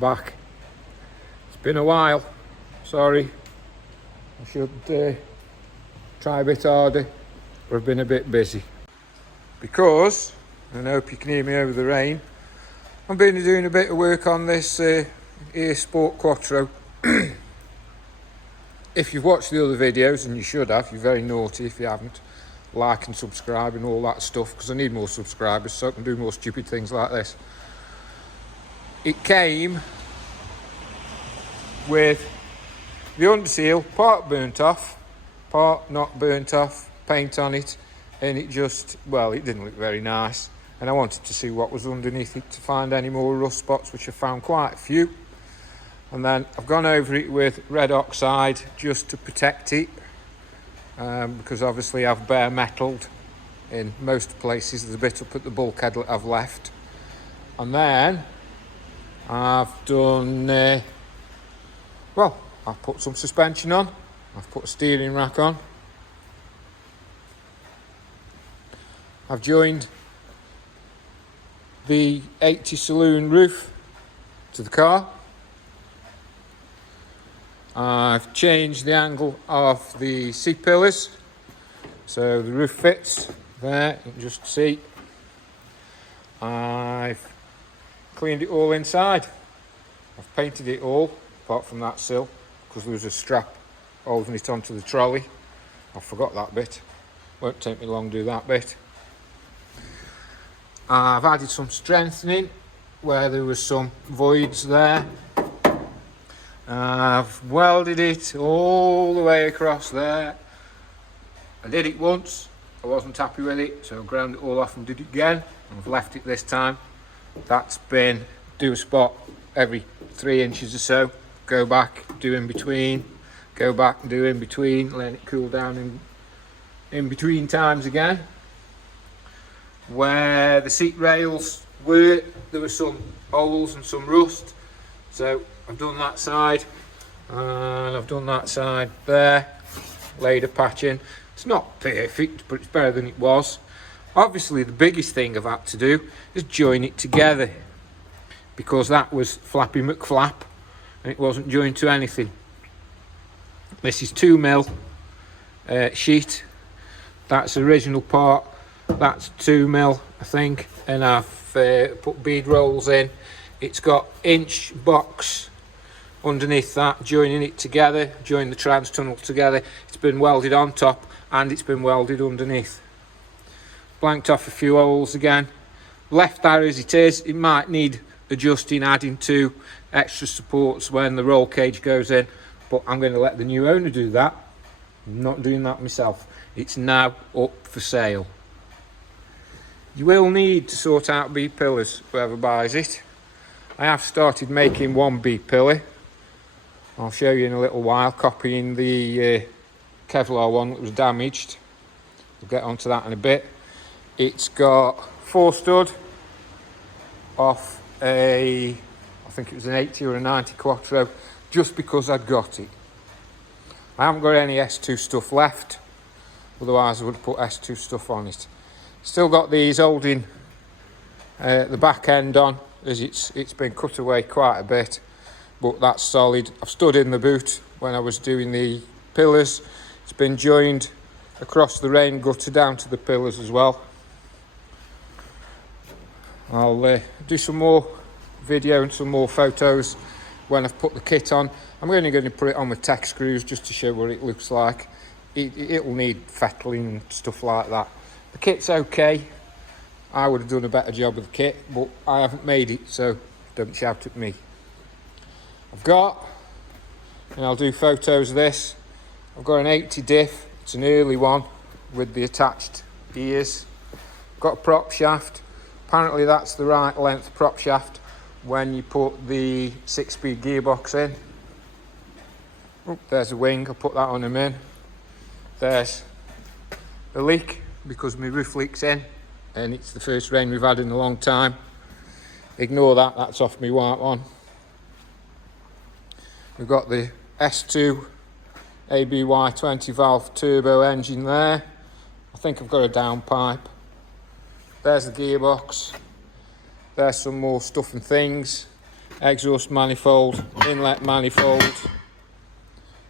back. It's been a while, sorry. I should try a bit harder, but I've been a bit busy. Because, and I hope you can hear me over the rain, I've been doing a bit of work on this Audi Sport quattro. If you've watched the other videos, and you should have, you're very naughty if you haven't, like and subscribe and all that stuff, because I need more subscribers so I can do more stupid things like this. It came with the underseal part burnt off, part not burnt off, paint on it, and it just, well, it didn't look very nice. And I wanted to see what was underneath it to find any more rust spots, which I found quite a few. And then I've gone over it with red oxide just to protect it, because obviously I've bare metalled in most places. There's a bit up at the bulkhead that I've left. And then I've done, well, I've put some suspension on, I've put a steering rack on, I've joined the 80 saloon roof to the car. I've changed the angle of the seat pillars so the roof fits there, you can just see. I've cleaned it all inside. I've painted it all apart from that sill because there was a strap holding it onto the trolley. I forgot that bit. Won't take me long to do that bit. I've added some strengthening where there was some voids there. I've welded it all the way across there. I did it once, I wasn't happy with it, so I ground it all off and did it again. I've left it this time. That's been do a spot every 3 inches or so, go back, do in between, go back and do in between, let it cool down in between times again. Where the seat rails were, there were some holes and some rust, so I've done that side and I've done that side there, laid a patch in. It's not perfect, but it's better than it was. Obviously the biggest thing I've had to do is join it together, because that was Flappy McFlap and it wasn't joined to anything. This is 2mm sheet, that's the original part, that's 2mm I think, and I've put bead rolls in. It's got inch box underneath that, joining it together, join the trans tunnel together. It's been welded on top and it's been welded underneath. Blanked off a few holes again. Left that as it is. It might need adjusting, adding 2 extra supports when the roll cage goes in, but I'm going to let the new owner do that. I'm not doing that myself. It's now up for sale. You will need to sort out B pillars, whoever buys it. I have started making one B pillar. I'll show you in a little while, copying the Kevlar one that was damaged. We'll get onto that in a bit. It's got 4 stud off a, I think it was an 80 or a 90 quattro, just because I'd got it. I haven't got any S2 stuff left, otherwise I would have put S2 stuff on it. Still got these holding the back end on, as it's been cut away quite a bit, but that's solid. I've stood in the boot when I was doing the pillars. It's been joined across the rain gutter down to the pillars as well. I'll do some more video and some more photos when I've put the kit on. I'm only going to put it on with tack screws just to show what it looks like. It'll need fettling and stuff like that. The kit's okay. I would have done a better job with the kit, but I haven't made it, so don't shout at me. I've got, and I'll do photos of this, I've got an 80 diff. It's an early one with the attached ears. Got a prop shaft. Apparently that's the right length prop shaft when you put the 6-speed gearbox in. Oh, there's a wing, I'll put that on a min. There's a leak because my roof leaks in, and it's the first rain we've had in a long time. Ignore that, that's off my white one. We've got the S2 ABY 20 valve turbo engine there. I think I've got a downpipe. There's the gearbox. There's some more stuff and things. exhaust manifold, inlet manifold,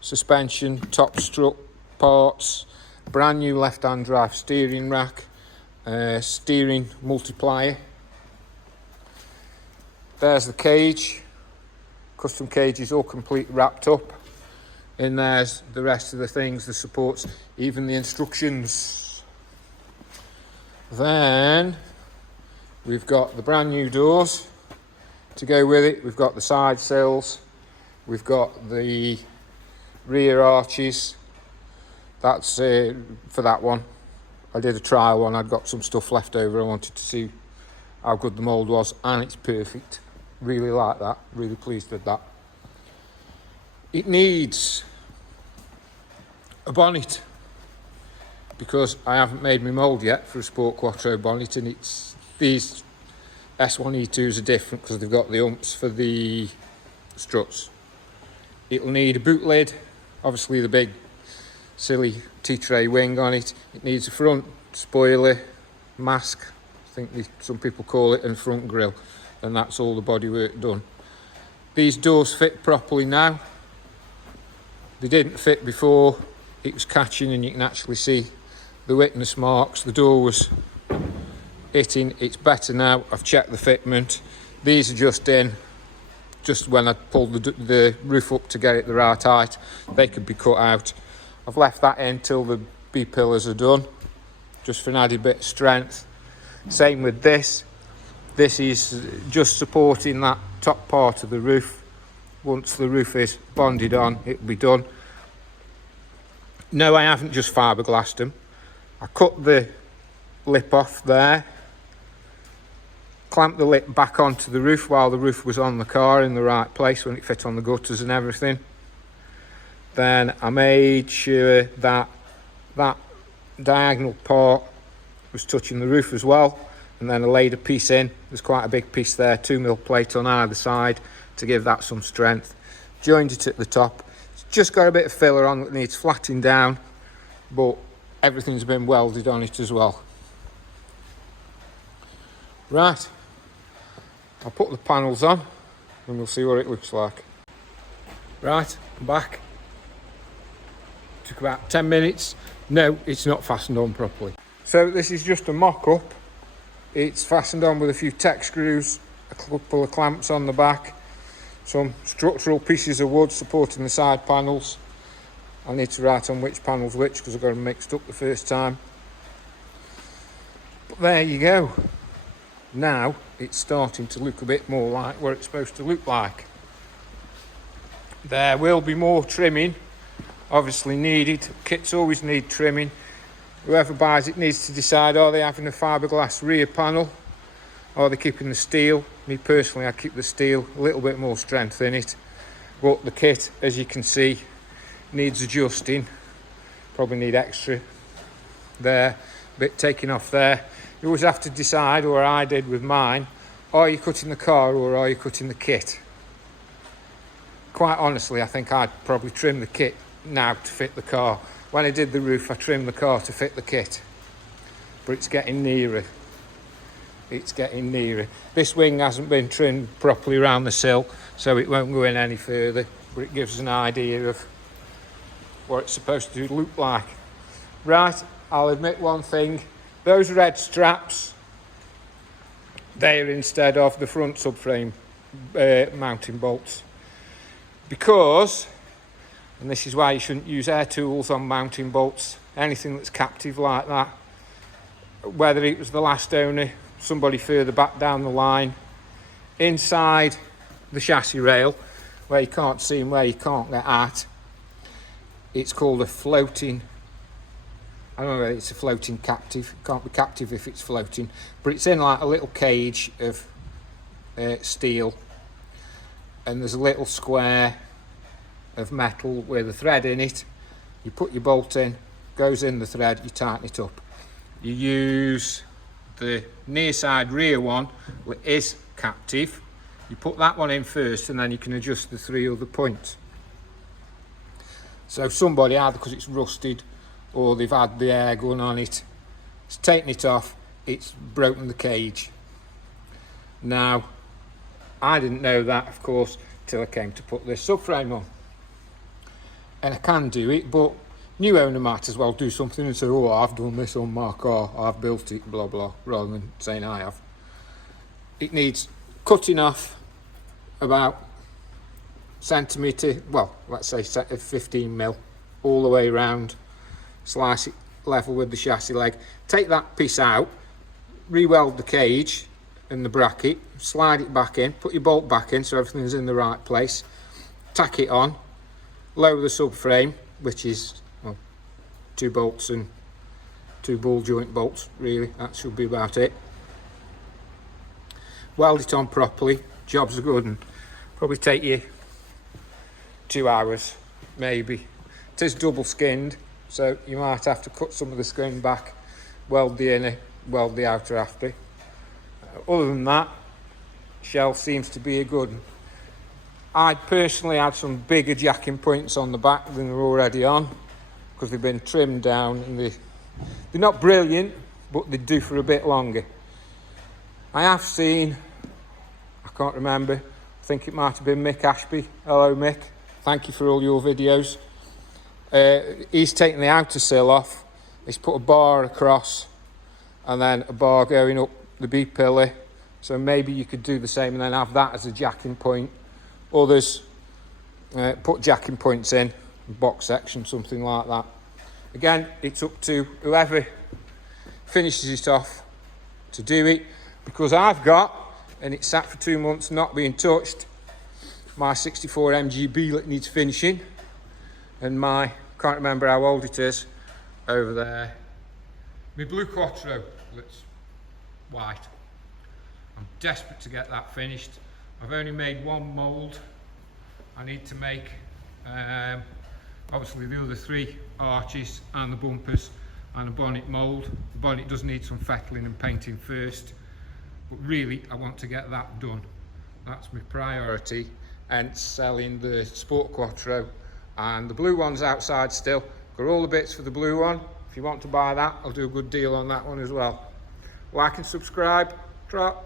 suspension, top strut parts, brand new left-hand drive steering rack, steering multiplier. There's the cage, custom cage is all completely wrapped up. And there's the rest of the things, the supports, even the instructions. Then we've got the brand new doors to go with it. We've got the side sills, we've got the rear arches. That's for that one. I did a trial one, I'd got some stuff left over. I wanted to see how good the mould was, and it's perfect. Really like that, really pleased with that. It needs a bonnet because I haven't made my mould yet for a Sport Quattro bonnet, and it's these S1E2s are different because they've got the umps for the struts. It'll need a boot lid, obviously the big silly T-tray wing on it. It needs a front spoiler, mask, I think some people call it, and front grille, and that's all the bodywork done. These doors fit properly now. They didn't fit before. It was catching, and you can actually see the witness marks. The door was hitting. It's better now. I've checked the fitment. These are just in. Just when I pulled the roof up to get it the right height, they could be cut out. I've left that in till the B-pillars are done, just for an added bit of strength. Same with this. This is just supporting that top part of the roof. Once the roof is bonded on, it'll be done. No, I haven't just fiberglassed them. I cut the lip off there, clamped the lip back onto the roof while the roof was on the car in the right place when it fit on the gutters and everything. Then I made sure that that diagonal part was touching the roof as well, and then I laid a piece in. There's quite a big piece there, 2mm plate on either side to give that some strength. Joined it at the top. It's just got a bit of filler on that needs flattening down, but everything's been welded on it as well. Right, I'll put the panels on and we'll see what it looks like. Right, I'm back. Took about 10 minutes. No, it's not fastened on properly. So this is just a mock-up. It's fastened on with a few tech screws, a couple of clamps on the back, some structural pieces of wood supporting the side panels. I need to write on which panel's which because I got them mixed up the first time. But there you go. Now it's starting to look a bit more like what it's supposed to look like. There will be more trimming, obviously needed. Kits always need trimming. Whoever buys it needs to decide, are they having a fiberglass rear panel or are they keeping the steel? Me personally, I keep the steel, a little bit more strength in it. But the kit, as you can see, needs adjusting. Probably need extra there, bit taken off there. You always have to decide, or I did with mine, are you cutting the car or are you cutting the kit? Quite honestly, I think I'd probably trim the kit now to fit the car. When I did the roof, I trimmed the car to fit the kit. But it's getting nearer. It's getting nearer. This wing hasn't been trimmed properly around the sill, so it won't go in any further. But it gives us an idea of what it's supposed to look like. Right, I'll admit one thing. Those red straps, they're instead of the front subframe mounting bolts. Because, and this is why you shouldn't use air tools on mounting bolts, anything that's captive like that, whether it was the last owner, somebody further back down the line, inside the chassis rail, where you can't see and where you can't get at, it's called a floating, I don't know whether it's a floating captive, it can't be captive if it's floating, but it's in like a little cage of steel, and there's a little square of metal with a thread in it. You put your bolt in, goes in the thread, you tighten it up. You use the near side rear one, which is captive. You put that one in first and then you can adjust the 3 other points. So somebody, either because it's rusted or they've had the air gun on it, it's taken it off, it's broken the cage. Now, I didn't know that, of course, till I came to put this subframe on. And I can do it, but new owner might as well do something and say, oh, I've done this on my car, I've built it, blah blah, rather than saying I have. It needs cutting off about centimetre, well, let's say 15 mil all the way around, slice it level with the chassis leg, take that piece out, re-weld the cage and the bracket, slide it back in, put your bolt back in so everything's in the right place, tack it on, lower the subframe, which is, well, 2 bolts and 2 ball joint bolts, really, that should be about it. Weld it on properly, jobs are good, and probably take you 2 hours, maybe. It is double skinned, so you might have to cut some of the skin back, weld the inner, weld the outer after. Other than that, shell seems to be a good one. I personally had some bigger jacking points on the back than they're already on, because they've been trimmed down, and they're not brilliant, but they do for a bit longer. I have seen, I can't remember, I think it might have been Mick Ashby. Hello Mick, thank you for all your videos. He's taken the outer sill off, he's put a bar across and then a bar going up the B-pillar, so maybe you could do the same and then have that as a jacking point. Others put jacking points in, box section, something like that. Again, it's up to whoever finishes it off to do it, because I've got, and it's sat for 2 months not being touched, my 64 MGB that needs finishing, and my, can't remember how old it is, over there, my blue quattro that's white. I'm desperate to get that finished. I've only made 1 mould. I need to make obviously the other 3 arches and the bumpers and a bonnet mould. The bonnet does need some fettling and painting first, but really I want to get that done. That's my priority, and selling the Sport Quattro, and the blue one's outside still. Got all the bits for the blue one. If you want to buy that, I'll do a good deal on that one as well. Like and subscribe. Trot.